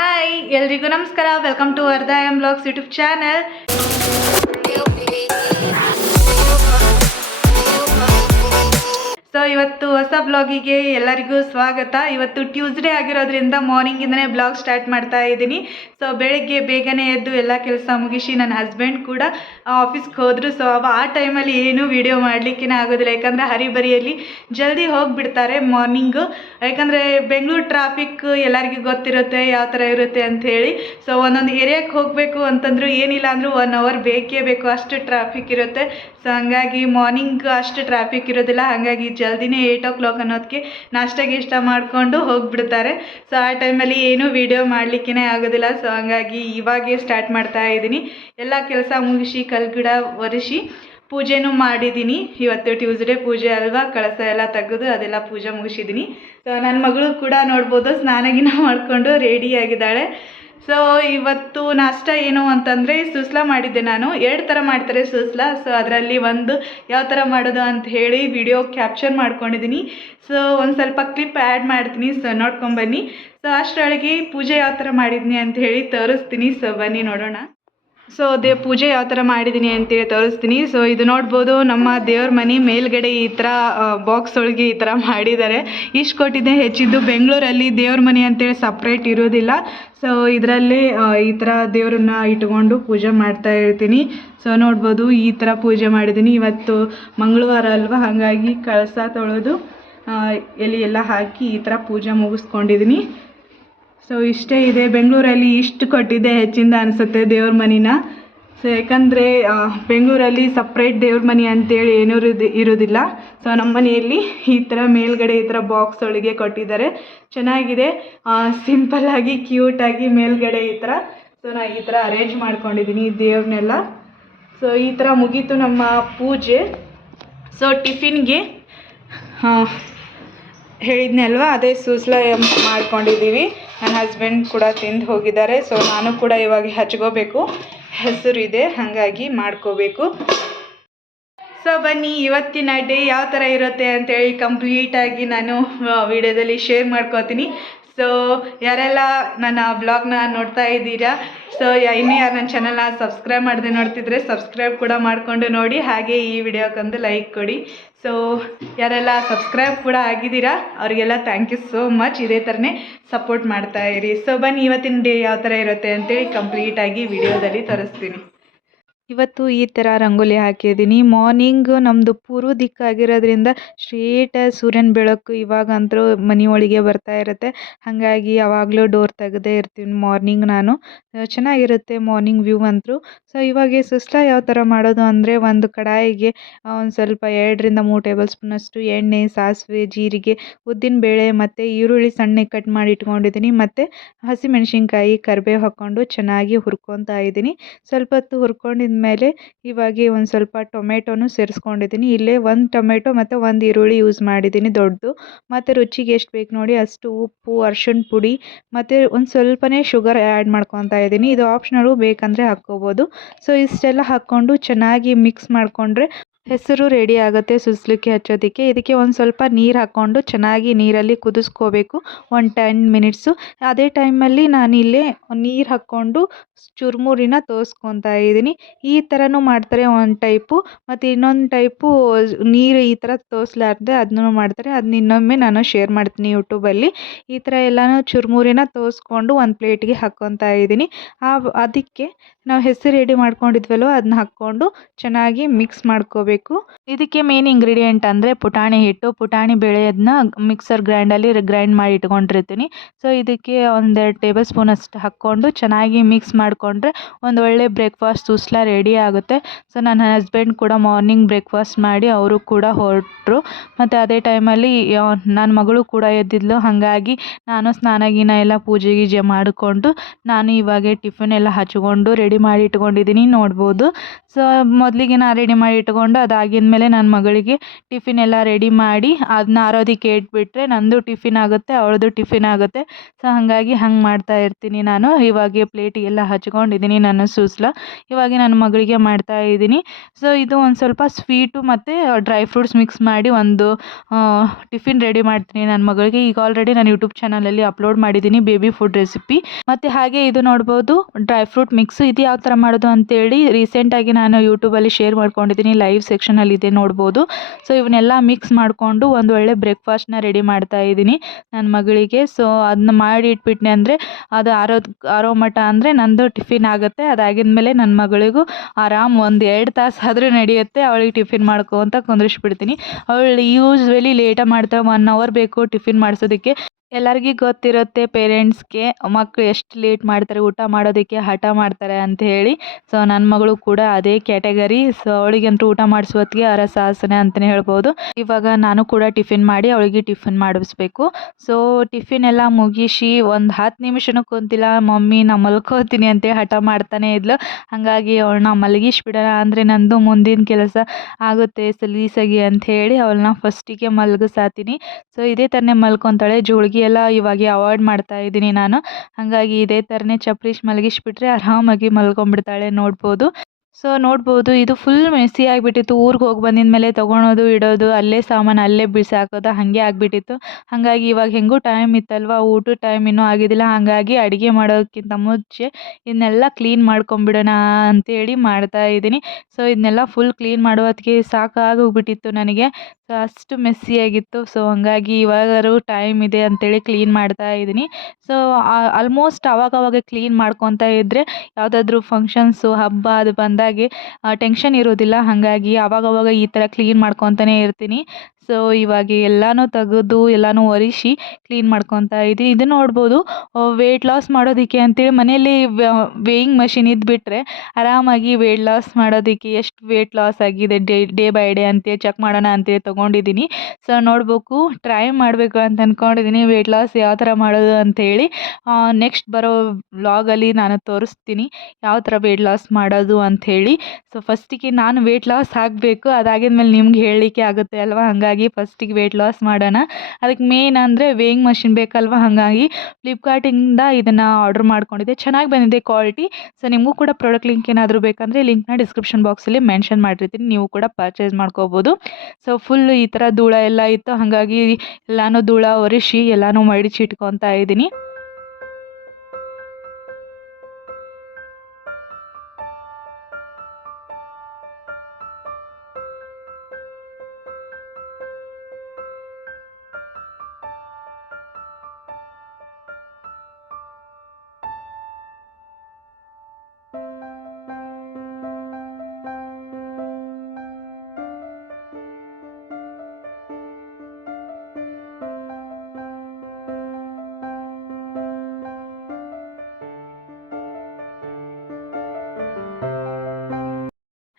Hi ಎಲ್ರಿಗೂ ನಮಸ್ಕಾರ. Welcome to Vardha M blogs YouTube channel. So ಇವತ್ತು ಹೊಸ ಬ್ಲಾಗಿಗೆ ಎಲ್ಲರಿಗೂ ಸ್ವಾಗತ. ಇವತ್ತು ಟ್ಯೂಸ್ಡೇ ಆಗಿರೋದ್ರಿಂದ ಮಾರ್ನಿಂಗಿಂದನೇ ಬ್ಲಾಗ್ ಸ್ಟಾರ್ಟ್ ಮಾಡ್ತಾ ಇದ್ದೀನಿ. ಸೊ ಬೆಳಗ್ಗೆ ಬೇಗನೆ ಎದ್ದು ಎಲ್ಲ ಕೆಲಸ ಮುಗಿಸಿ ನನ್ನ ಹಸ್ಬೆಂಡ್ ಕೂಡ ಆಫೀಸ್ಗೆ ಹೋದರು. ಸೊ ಆ ಟೈಮಲ್ಲಿ ಏನೂ ವಿಡಿಯೋ ಮಾಡಲಿಕ್ಕೇ ಆಗೋದಿಲ್ಲ, ಯಾಕಂದರೆ ಹರಿಬರಿಯಲ್ಲಿ ಜಲ್ದಿ ಹೋಗಿಬಿಡ್ತಾರೆ ಮಾರ್ನಿಂಗು. ಯಾಕಂದರೆ ಬೆಂಗಳೂರು ಟ್ರಾಫಿಕ್ ಎಲ್ಲರಿಗೂ ಗೊತ್ತಿರುತ್ತೆ ಯಾವ ಥರ ಇರುತ್ತೆ ಅಂಥೇಳಿ. ಸೊ ಒಂದೊಂದು ಏರಿಯಾಕ್ಕೆ ಹೋಗಬೇಕು ಅಂತಂದರೂ ಏನಿಲ್ಲ ಅಂದರೂ 1 hour ಬೇಕೇ ಬೇಕು, ಅಷ್ಟು ಟ್ರಾಫಿಕ್ ಇರುತ್ತೆ. ಸೊ ಹಾಗಾಗಿ ಮಾರ್ನಿಂಗ್ ಅಷ್ಟು ಟ್ರಾಫಿಕ್ ಇರೋದಿಲ್ಲ, ಹಾಗಾಗಿ ಜಲ್ದಿನೇ 8 o'clock ಅನ್ನೋದಕ್ಕೆ ನಾಷ್ಟ ಮಾಡಿಕೊಂಡು ಹೋಗಿಬಿಡ್ತಾರೆ. ಸೊ ಆ ಟೈಮಲ್ಲಿ ಏನೂ ವಿಡಿಯೋ ಮಾಡಲಿಕ್ಕೇ ಆಗೋದಿಲ್ಲ. ಸೊ ಹಾಗಾಗಿ ಇವಾಗೇ ಸ್ಟಾರ್ಟ್ ಮಾಡ್ತಾ ಇದ್ದೀನಿ. ಎಲ್ಲ ಕೆಲಸ ಮುಗಿಸಿ ಕಲ್ಗಿಡ ಒರೆಸಿ ಪೂಜೆನೂ ಮಾಡಿದ್ದೀನಿ. ಇವತ್ತು ಟ್ಯೂಸ್ಡೇ ಪೂಜೆ ಅಲ್ವಾ, ಕಳಸ ಎಲ್ಲ ತೆಗೆದು ಅದೆಲ್ಲ ಪೂಜೆ ಮುಗಿಸಿದ್ದೀನಿ. ಸೊ ನನ್ನ ಮಗಳು ಕೂಡ ನೋಡ್ಬೋದು, ಸ್ನಾನಗಿನ ಮಾಡಿಕೊಂಡು ರೆಡಿಯಾಗಿದ್ದಾಳೆ. ಸೊ ಇವತ್ತು ನಾಷ್ಟ ಏನು ಅಂತಂದರೆ ಸೂಸ್ಲಾ ಮಾಡಿದ್ದೆ ನಾನು. 2 ಥರ ಮಾಡ್ತಾರೆ ಸೂಸ್ಲಾ. ಸೊ ಅದರಲ್ಲಿ ಒಂದು ಯಾವ ಥರ ಮಾಡೋದು ಅಂತ ಹೇಳಿ ವಿಡಿಯೋ ಕ್ಯಾಪ್ಚರ್ ಮಾಡ್ಕೊಂಡಿದ್ದೀನಿ. ಸೊ ಒಂದು ಸ್ವಲ್ಪ ಕ್ಲಿಪ್ ಆ್ಯಡ್ ಮಾಡ್ತೀನಿ, ಸೊ ನೋಡ್ಕೊಂಬನ್ನಿ. ಸೊ ಅಷ್ಟರೊಳಗೆ ಪೂಜೆ ಯಾವ ಥರ ಮಾಡಿದ್ದೀನಿ ಅಂತ ಹೇಳಿ ತೋರಿಸ್ತೀನಿ. ಸೊ ಬನ್ನಿ ನೋಡೋಣ. ಸೊ ಪೂಜೆ ಯಾವ ಥರ ಮಾಡಿದ್ದೀನಿ ಅಂತೇಳಿ ತೋರಿಸ್ತೀನಿ. ಸೊ ಇದು ನೋಡ್ಬೋದು, ನಮ್ಮ ದೇವ್ರ ಮನೆ ಮೇಲ್ಗಡೆ ಈ ಥರ ಬಾಕ್ಸ್ ಒಳಗೆ ಈ ಥರ ಮಾಡಿದ್ದಾರೆ. ಇಷ್ಟು ಕೊಟ್ಟಿದ್ದೆ ಹೆಚ್ಚಿದ್ದು. ಬೆಂಗಳೂರಲ್ಲಿ ದೇವ್ರ ಮನೆ ಅಂತೇಳಿ ಸಪ್ರೇಟ್ ಇರೋದಿಲ್ಲ. ಸೊ ಇದರಲ್ಲೇ ಈ ಥರ ದೇವ್ರನ್ನ ಇಟ್ಕೊಂಡು ಪೂಜೆ ಮಾಡ್ತಾ ಇರ್ತೀನಿ. ಸೊ ನೋಡ್ಬೋದು ಈ ಥರ ಪೂಜೆ ಮಾಡಿದ್ದೀನಿ. ಇವತ್ತು ಮಂಗಳವಾರ ಅಲ್ವಾ, ಹಾಗಾಗಿ ಕಳಸ ತೊಳೆದು ಎಲೆ ಎಲ್ಲ ಹಾಕಿ ಈ ಥರ ಪೂಜೆ ಮುಗಿಸ್ಕೊಂಡಿದ್ದೀನಿ. ಸೊ ಇಷ್ಟೇ ಇದೆ. ಬೆಂಗಳೂರಲ್ಲಿ ಇಷ್ಟು ಕೊಟ್ಟಿದ್ದೆ ಹೆಚ್ಚಿಂದ ಅನಿಸುತ್ತೆ ದೇವ್ರ ಮನಿನ. ಸೊ ಯಾಕಂದರೆ ಬೆಂಗಳೂರಲ್ಲಿ ಸಪ್ರೇಟ್ ದೇವ್ರ ಮನೆ ಅಂತೇಳಿ ಏನೂ ಇರೋದಿಲ್ಲ. ಸೊ ನಮ್ಮ ಮನೆಯಲ್ಲಿ ಈ ಥರ ಮೇಲ್ಗಡೆ ಈ ಥರ ಬಾಕ್ಸ್ ಒಳಗೆ ಕೊಟ್ಟಿದ್ದಾರೆ. ಚೆನ್ನಾಗಿದೆ, ಸಿಂಪಲ್ಲಾಗಿ ಕ್ಯೂಟಾಗಿ ಮೇಲ್ಗಡೆ ಈ ಥರ. ಸೊ ನಾನು ಈ ಥರ ಅರೇಂಜ್ ಮಾಡ್ಕೊಂಡಿದ್ದೀನಿ ದೇವ್ರನ್ನೆಲ್ಲ. ಸೊ ಈ ಥರ ಮುಗೀತು ನಮ್ಮ ಪೂಜೆ. ಸೊ ಟಿಫಿನ್ಗೆ ಹೇಳಿದ್ನೆ ಅಲ್ವಾ, ಅದೇ ಸೂಸ್ಲಾ ಮಾಡ್ಕೊಂಡಿದ್ದೀವಿ. ನನ್ನ ಹಸ್ಬೆಂಡ್ ಕೂಡ ತಿಂದು ಹೋಗಿದ್ದಾರೆ. ಸೊ ನಾನು ಕೂಡ ಇವಾಗ ಹಚ್ಕೋಬೇಕು, ಹೆಸರು ಇದೆ ಹಾಗಾಗಿ ಮಾಡ್ಕೋಬೇಕು. ಸೊ ಬನ್ನಿ ಇವತ್ತಿನ ಡೇ ಯಾವ ಥರ ಇರುತ್ತೆ ಅಂತೇಳಿ ಕಂಪ್ಲೀಟಾಗಿ ನಾನು ವಿಡಿಯೋದಲ್ಲಿ ಶೇರ್ ಮಾಡ್ಕೋತೀನಿ. ಸೊ ಯಾರೆಲ್ಲ ನನ್ನ ಬ್ಲಾಗ್ನ ನೋಡ್ತಾ ಇದ್ದೀರಾ, ಸೊ ಇನ್ನೂ ಯಾರು ನನ್ನ ಚಾನಲ್ನ ಸಬ್ಸ್ಕ್ರೈಬ್ ಮಾಡದೆ ನೋಡ್ತಿದ್ರೆ ಸಬ್ಸ್ಕ್ರೈಬ್ ಕೂಡ ಮಾಡಿಕೊಂಡು ನೋಡಿ. ಹಾಗೆ ಈ ವಿಡಿಯೋಕ್ಕೊಂದು ಲೈಕ್ ಕೊಡಿ. ಸೊ ಯಾರೆಲ್ಲ ಸಬ್ಸ್ಕ್ರೈಬ್ ಕೂಡ ಆಗಿದ್ದೀರಾ ಅವರಿಗೆಲ್ಲ ಥ್ಯಾಂಕ್ ಯು ಸೋ ಮಚ್. ಇದೇ ಥರನೇ ಸಪೋರ್ಟ್ ಮಾಡ್ತಾ ಇರಿ. ಸೊ ಬನ್ನಿ ಇವತ್ತಿನ ಡೇ ಯಾವ ಥರ ಇರುತ್ತೆ ಅಂತೇಳಿ ಕಂಪ್ಲೀಟಾಗಿ ವಿಡಿಯೋದಲ್ಲಿ ತೋರಿಸ್ತೀನಿ. ಇವತ್ತು ಈ ಥರ ರಂಗೋಲಿ ಹಾಕಿದ್ದೀನಿ. ಮಾರ್ನಿಂಗ್ ನಮ್ಮದು ಪೂರ್ವ ದಿಕ್ಕಾಗಿರೋದ್ರಿಂದ ಸ್ಟ್ರೇಟ್ ಸೂರ್ಯನ ಬೆಳಕು ಇವಾಗಂತೂ ಮನೆ ಒಳಗೆ ಬರ್ತಾ ಇರುತ್ತೆ. ಹಾಗಾಗಿ ಯಾವಾಗಲೂ ಡೋರ್ ತೆಗೆದೇ ಇರ್ತೀನಿ ಮಾರ್ನಿಂಗ್ ನಾನು. ಚೆನ್ನಾಗಿರುತ್ತೆ ಮಾರ್ನಿಂಗ್ ವ್ಯೂ ಅಂತೂ. ಸೊ ಇವಾಗ ಸುಸ್ಲಾ ಯಾವ ಥರ ಮಾಡೋದು ಅಂದರೆ, ಒಂದು ಕಡಾಯಿಗೆ ಒಂದು ಸ್ವಲ್ಪ 2 ರಿಂದ 3 ಟೇಬಲ್ ಸ್ಪೂನಷ್ಟು ಎಣ್ಣೆ, ಸಾಸಿವೆ, ಜೀರಿಗೆ, ಉದ್ದಿನಬೇಳೆ ಮತ್ತು ಈರುಳ್ಳಿ ಸಣ್ಣಗೆ ಕಟ್ ಮಾಡಿ ಇಟ್ಕೊಂಡಿದ್ದೀನಿ. ಮತ್ತು ಹಸಿಮೆಣಸಿನ್ಕಾಯಿ, ಕರಿಬೇವು ಹಾಕ್ಕೊಂಡು ಚೆನ್ನಾಗಿ ಹುರ್ಕೊತಾ ಇದ್ದೀನಿ. ಸ್ವಲ್ಪ ಹೊತ್ತು ಹುರ್ಕೊಂಡಿದ್ದ ಮೇಲೆ ಇವಾಗ ಒಂದು ಸ್ವಲ್ಪ ಟೊಮೆಟೊನು ಸೇರಿಸ್ಕೊಂಡಿದ್ದೀನಿ. ಇಲ್ಲೇ 1 ಟೊಮೆಟೊ ಮತ್ತು 1 ಈರುಳ್ಳಿ ಯೂಸ್ ಮಾಡಿದ್ದೀನಿ ದೊಡ್ಡದು. ಮತ್ತು ರುಚಿಗೆ ಎಷ್ಟು ಬೇಕು ನೋಡಿ ಅಷ್ಟು ಉಪ್ಪು, ಅರಿಶಿಣ ಪುಡಿ ಮತ್ತು ಒಂದು ಸ್ವಲ್ಪನೇ ಶುಗರ್ ಆ್ಯಡ್ ಮಾಡ್ಕೊತಾ ಇದ್ದೀನಿ. ಇದು ಆಪ್ಷನಲು, ಬೇಕಂದರೆ ಹಾಕ್ಕೋಬೋದು. ಸೊ ಇಷ್ಟೆಲ್ಲ ಹಾಕ್ಕೊಂಡು ಚೆನ್ನಾಗಿ ಮಿಕ್ಸ್ ಮಾಡಿಕೊಂಡ್ರೆ ಹೆಸರು ರೆಡಿ ಆಗುತ್ತೆ ಸುಸ್ಲಿಕ್ಕೆ ಹಚ್ಚೋದಕ್ಕೆ. ಇದಕ್ಕೆ ಒಂದು ಸ್ವಲ್ಪ ನೀರು ಹಾಕ್ಕೊಂಡು ಚೆನ್ನಾಗಿ ನೀರಲ್ಲಿ ಕುದಿಸ್ಕೋಬೇಕು 1 10 ಮಿನಿಟ್ಸು. ಅದೇ ಟೈಮಲ್ಲಿ ನಾನಿಲ್ಲೇ ನೀರು ಹಾಕ್ಕೊಂಡು ಚುರುಮುರಿನ ತೋರಿಸ್ಕೊತಾ ಇದ್ದೀನಿ. ಈ ಥರನೂ ಮಾಡ್ತಾರೆ ಒಂದು ಟೈಪು, ಮತ್ತು ಇನ್ನೊಂದು ಟೈಪು ನೀರು ಈ ಥರ ತೋರಿಸ್ಲಾರ್ದೆ ಅದನ್ನೂ ಮಾಡ್ತಾರೆ. ಅದನ್ನ ಇನ್ನೊಮ್ಮೆ ನಾನು ಶೇರ್ ಮಾಡ್ತೀನಿ ಯೂಟ್ಯೂಬಲ್ಲಿ. ಈ ಥರ ಎಲ್ಲನೂ ಚುರುಮುರಿನ ತೋರಿಸ್ಕೊಂಡು ಒಂದು ಪ್ಲೇಟ್ಗೆ ಹಾಕ್ಕೊತಾ ಇದ್ದೀನಿ. ಅದಕ್ಕೆ ನಾವು ಹೆಸರು ರೆಡಿ ಮಾಡ್ಕೊಂಡಿದ್ವಲ್ವ ಅದನ್ನ ಹಾಕ್ಕೊಂಡು ಚೆನ್ನಾಗಿ ಮಿಕ್ಸ್ ಮಾಡ್ಕೋಬೇಕು. ಇದಕ್ಕೆ ಮೇನ್ ಇಂಗ್ರೀಡಿಯೆಂಟ್ ಅಂದರೆ ಪುಟಾಣಿ ಹಿಟ್ಟು, ಪುಟಾಣಿ ಬೇಳೆಯದನ್ನ ಮಿಕ್ಸರ್ ಗ್ರೈಂಡ್ ಮಾಡಿ ಇಟ್ಕೊಂಡಿರ್ತೀನಿ. ಸೊ ಇದಕ್ಕೆ 1-2 ಟೇಬಲ್ ಸ್ಪೂನ್ ಅಷ್ಟು ಹಾಕ್ಕೊಂಡು ಚೆನ್ನಾಗಿ ಮಿಕ್ಸ್ ಮಾಡಿಕೊಂಡ್ರೆ ಒಂದು ಒಳ್ಳೆ ಬ್ರೇಕ್ಫಾಸ್ಟ್ ಸೂಸ್ಲಾ ರೆಡಿ ಆಗುತ್ತೆ. ಸೊ ನನ್ನ ಹಸ್ಬೆಂಡ್ ಕೂಡ ಮಾರ್ನಿಂಗ್ ಬ್ರೇಕ್ಫಾಸ್ಟ್ ಮಾಡಿ ಅವರು ಕೂಡ ಹೊರಟರು. ಮತ್ತು ಅದೇ ಟೈಮಲ್ಲಿ ನನ್ನ ಮಗಳು ಕೂಡ ಎದ್ದಿದ್ಲು. ಹಾಗಾಗಿ ನಾನು ಸ್ನಾನ ಎಲ್ಲ ಪೂಜೆ ಗೀಜೆ ಮಾಡಿಕೊಂಡು ನಾನು ಇವಾಗ ಟಿಫಿನ್ ಎಲ್ಲ ಹಚ್ಕೊಂಡು ರೆಡಿ ಮಾಡಿ ಇಟ್ಕೊಂಡಿದ್ದೀನಿ ನೋಡ್ಬೋದು. ಸೊ ಮೊದಲಿಗೆ ನಾನು ರೆಡಿ ಮಾಡಿ ಇಟ್ಕೊಂಡು ಅದಾಗಿದ್ಮೇಲೆ ನನ್ನ ಮಗಳಿಗೆ ಟಿಫಿನ್ ಎಲ್ಲ ರೆಡಿ ಮಾಡಿ ಅದನ್ನ ಆರೋದಕ್ಕೆ ಇಟ್ಬಿಟ್ರೆ ನಂದು ಟಿಫಿನ್ ಆಗುತ್ತೆ, ಅವಳದು ಟಿಫಿನ್ ಆಗುತ್ತೆ. ಸೊ ಹಾಗಾಗಿ ಹಂಗೆ ಮಾಡ್ತಾ ಇರ್ತೀನಿ ನಾನು. ಇವಾಗ ಪ್ಲೇಟಿಗೆಲ್ಲ ಹಚ್ಕೊಂಡಿದ್ದೀನಿ ನನ್ನ ಸೂಸ್ಲ. ಇವಾಗ ನನ್ನ ಮಗಳಿಗೆ ಮಾಡ್ತಾ ಇದ್ದೀನಿ. ಸೊ ಇದು ಒಂದು ಸ್ವಲ್ಪ ಸ್ವೀಟು ಮತ್ತು ಡ್ರೈ ಫ್ರೂಟ್ಸ್ ಮಿಕ್ಸ್ ಮಾಡಿ ಒಂದು ಟಿಫಿನ್ ರೆಡಿ ಮಾಡ್ತೀನಿ ನನ್ನ ಮಗಳಿಗೆ. ಈಗ ಆಲ್ರೆಡಿ ನಾನು ಯೂಟ್ಯೂಬ್ ಚಾನಲಲ್ಲಿ ಅಪ್ಲೋಡ್ ಮಾಡಿದ್ದೀನಿ ಬೇಬಿ ಫುಡ್ ರೆಸಿಪಿ. ಮತ್ತು ಹಾಗೆ ಇದು ನೋಡ್ಬೋದು ಡ್ರೈ ಫ್ರೂಟ್ ಮಿಕ್ಸ್. ಇದು ಯಾವ ಥರ ಮಾಡೋದು ಅಂತೇಳಿ ರೀಸೆಂಟಾಗಿ ನಾನು ಯೂಟ್ಯೂಬಲ್ಲಿ ಶೇರ್ ಮಾಡ್ಕೊಂಡಿದ್ದೀನಿ, ಲೈವ್ ಸೆಕ್ಷನಲ್ಲಿ ಇದೆ ನೋಡ್ಬೋದು. ಸೊ ಇವನ್ನೆಲ್ಲ ಮಿಕ್ಸ್ ಮಾಡಿಕೊಂಡು ಒಂದು ಒಳ್ಳೆ ಬ್ರೇಕ್ಫಾಸ್ಟ್ನ ರೆಡಿ ಮಾಡ್ತಾ ಇದ್ದೀನಿ ನನ್ನ ಮಗಳಿಗೆ. ಸೊ ಅದನ್ನ ಮಾಡಿ ಇಟ್ಬಿಟ್ನೆ ಅಂದರೆ ಅದು ಆರೋ ಮಟ ಅಂದರೆ ನಂದು ಟಿಫಿನ್ ಆಗುತ್ತೆ. ಅದಾಗಿದ್ಮೇಲೆ ನನ್ನ ಮಗಳಿಗೂ ಆರಾಮ್ ಒಂದು 2 ತಾಸು ಆದರೂ ನಡೆಯುತ್ತೆ, ಅವಳಿಗೆ ಟಿಫಿನ್ ಮಾಡ್ಕೊ ಅಂತ ಕುಂದ್ರಿಸ್ಬಿಡ್ತೀನಿ. ಅವಳು ಯೂಶ್ವಲಿ ಲೇಟಾಗಿ ಮಾಡ್ತಾಳೆ, 1 ಅವರ್ ಬೇಕು ಟಿಫಿನ್ ಮಾಡಿಸೋದಕ್ಕೆ. ಎಲ್ಲರಿಗೂ ಗೊತ್ತಿರುತ್ತೆ ಪೇರೆಂಟ್ಸ್ಗೆ ಮಕ್ಕಳು ಎಷ್ಟು ಲೇಟ್ ಮಾಡ್ತಾರೆ ಊಟ ಮಾಡೋದಕ್ಕೆ, ಹಠ ಮಾಡ್ತಾರೆ ಅಂತ ಹೇಳಿ. ಸೊ ನನ್ನ ಮಗಳು ಕೂಡ ಅದೇ ಕ್ಯಾಟಗರಿ. ಸೊ ಅವಳಿಗಂತೂ ಊಟ ಮಾಡಿಸೋತ್ತಿಗೆ ಹರಸಾಹಸನೆ ಅಂತಲೇ ಹೇಳ್ಬೋದು. ಇವಾಗ ನಾನು ಕೂಡ ಟಿಫಿನ್ ಮಾಡಿ ಅವಳಿಗೆ ಟಿಫಿನ್ ಮಾಡಿಸ್ಬೇಕು. ಸೊ ಟಿಫಿನ್ ಎಲ್ಲ ಮುಗಿಸಿ ಒಂದು 10 ನಿಮಿಷನೂ ಕುಂತಿಲ್ಲ, ಮಮ್ಮಿ ನಾ ಮಲ್ಕೋತೀನಿ ಅಂತೇಳಿ ಹಠ ಮಾಡ್ತಾನೆ ಇದ್ಲು. ಹಾಗಾಗಿ ಅವಳನ್ನ ಮಲಗಿಸ್ಬಿಡೋಣ ಅಂದರೆ ನಂದು ಮುಂದಿನ ಕೆಲಸ ಆಗುತ್ತೆ ಸಲೀಸಾಗಿ ಅಂತ ಹೇಳಿ ಅವಳನ್ನ ಫಸ್ಟಿಗೆ ಮಲಗಿಸಾತೀನಿ. ಸೊ ಇದೇ ಥರನೇ ಮಲ್ಕೊತಾಳೆ. ಜೋಳಿಗೆ ಎಲ್ಲ ಇವಾಗ ಅವಾಯ್ಡ್ ಮಾಡ್ತಾ ಇದ್ದೀನಿ ನಾನು. ಹಾಗಾಗಿ ಇದೇ ಥರನೇ ಚಪ್ರಿಸಿ ಮಲಗಿಸ್ಬಿಟ್ರೆ ಆರಾಮಾಗಿ ಮಲ್ಕೊಂಡ್ಬಿಡ್ತಾಳೆ ನೋಡ್ಬೋದು. ಸೊ ನೋಡ್ಬೋದು ಇದು ಫುಲ್ ಮೆಸ್ಸಿ ಆಗಿಬಿಟ್ಟಿತ್ತು. ಊರಿಗೆ ಹೋಗಿ ಬಂದಿದ ಮೇಲೆ ತೊಗೊಳೋದು ಇಡೋದು, ಅಲ್ಲೇ ಸಾಮಾನು ಅಲ್ಲೇ ಬಿಸಾಕೋದು ಹಾಗೆ ಆಗಿಬಿಟ್ಟಿತ್ತು. ಹಾಗಾಗಿ ಇವಾಗ ಹೆಂಗೂ ಟೈಮ್ ಇತ್ತಲ್ವ, ಊಟದ ಟೈಮ್ ಇನ್ನೂ ಆಗಿದ್ದಿಲ್ಲ. ಹಾಗಾಗಿ ಅಡುಗೆ ಮಾಡೋಕ್ಕಿಂತ ಮುಂಚೆ ಇದನ್ನೆಲ್ಲ ಕ್ಲೀನ್ ಮಾಡ್ಕೊಂಬಿಡೋಣ ಅಂತೇಳಿ ಮಾಡ್ತಾ ಇದ್ದೀನಿ. ಸೊ ಇದನ್ನೆಲ್ಲ ಫುಲ್ ಕ್ಲೀನ್ ಮಾಡೋತ್ತಿಗೆ ಸಾಕಾಗೋಗ್ಬಿಟ್ಟಿತ್ತು ನನಗೆ. ಸೊ ಅಷ್ಟು ಮೆಸ್ಸಿಯಾಗಿತ್ತು. ಸೊ ಹಾಗಾಗಿ ಇವಾಗಾದ್ರು ಟೈಮ್ ಇದೆ ಅಂತೇಳಿ ಕ್ಲೀನ್ ಮಾಡ್ತಾ ಇದ್ದೀನಿ. ಸೊ ಆಲ್ಮೋಸ್ಟ್ ಅವಾಗವಾಗ ಕ್ಲೀನ್ ಮಾಡ್ಕೊತಾ ಇದ್ದರೆ ಯಾವುದಾದ್ರೂ ಫಂಕ್ಷನ್ಸು ಹಬ್ಬ ಅದು ಬಂದಾಗೆ ಟೆನ್ಷನ್ ಇರೋದಿಲ್ಲ. ಹಾಗಾಗಿ ಆವಾಗವಾಗ ಈ ಥರ ಕ್ಲೀನ್ ಮಾಡ್ಕೊತಾನೇ ಇರ್ತೀನಿ. ಸೊ ಇವಾಗ ಎಲ್ಲನೂ ತೆಗೆದು ಎಲ್ಲನೂ ಒರೆಸಿ ಕ್ಲೀನ್ ಮಾಡ್ಕೊತಾ ಇದ್ದೀನಿ. ಇದು ನೋಡ್ಬೋದು ವೆಯ್ಟ್ ಲಾಸ್ ಮಾಡೋದಕ್ಕೆ ಅಂತೇಳಿ ಮನೆಯಲ್ಲಿ ವೇಯಿಂಗ್ ಮಷಿನ್ ಇದ್ದುಬಿಟ್ರೆ ಆರಾಮಾಗಿ ವೆಯ್ಟ್ ಲಾಸ್ ಮಾಡೋದಕ್ಕೆ ಎಷ್ಟು ವೆಯ್ಟ್ ಲಾಸ್ ಆಗಿದೆ ಡೇ ಬೈ ಡೇ ಅಂತೇಳಿ ಚೆಕ್ ಮಾಡೋಣ ಅಂತೇಳಿ ತೊಗೊಂಡಿದ್ದೀನಿ. ಸೊ ನೋಡ್ಬೇಕು, ಟ್ರೈ ಮಾಡಬೇಕು ಅಂತ ಅಂದ್ಕೊಂಡಿದ್ದೀನಿ ವೆಯ್ಟ್ ಲಾಸ್ ಯಾವ ಥರ ಮಾಡೋದು ಅಂಥೇಳಿ. ನೆಕ್ಸ್ಟ್ ಬರೋ ವ್ಲಾಗಲ್ಲಿ ನಾನು ತೋರಿಸ್ತೀನಿ ಯಾವ ಥರ ವೆಯ್ಟ್ ಲಾಸ್ ಮಾಡೋದು ಅಂಥೇಳಿ. ಸೊ ಫಸ್ಟಿಗೆ ನಾನು ವೆಯ್ಟ್ ಲಾಸ್ ಆಗಬೇಕು, ಅದಾಗಿದ್ಮೇಲೆ ನಿಮ್ಗೆ ಹೇಳಲಿಕ್ಕೆ ಆಗುತ್ತೆ ಅಲ್ವಾ. ಹಾಗಾಗಿ ಫಸ್ಟಿಗೆ ವೆಯ್ಟ್ ಲಾಸ್ ಮಾಡೋಣ. ಅದಕ್ಕೆ ಮೇನ್ ಅಂದರೆ ವೇಯಿಂಗ್ ಮಷಿನ್ ಬೇಕಲ್ವ. ಹಾಗಾಗಿ ಫ್ಲಿಪ್ಕಾರ್ಟಿಂದ ಇದನ್ನು ಆರ್ಡ್ರ್ ಮಾಡ್ಕೊಂಡಿದ್ದೆ, ಚೆನ್ನಾಗಿ ಬಂದಿದೆ ಕ್ವಾಲಿಟಿ. ಸೊ ನಿಮಗೂ ಕೂಡ ಪ್ರಾಡಕ್ಟ್ ಲಿಂಕ್ ಏನಾದರೂ ಬೇಕಂದರೆ ಲಿಂಕ್ನ ಡಿಸ್ಕ್ರಿಪ್ಷನ್ ಬಾಕ್ಸಲ್ಲಿ ಮೆನ್ಷನ್ ಮಾಡಿರ್ತೀನಿ, ನೀವು ಕೂಡ ಪರ್ಚೇಸ್ ಮಾಡ್ಕೋಬೋದು. ಸೊ ಫುಲ್ ಈ ಥರ ಧೂಳ ಎಲ್ಲ ಇತ್ತು, ಹಾಗಾಗಿ ಎಲ್ಲನೂ ಧೂಳ ಒರೆಸಿ ಎಲ್ಲನೂ ಮಡಿಚಿಟ್ಕೊತಾ ಇದ್ದೀನಿ.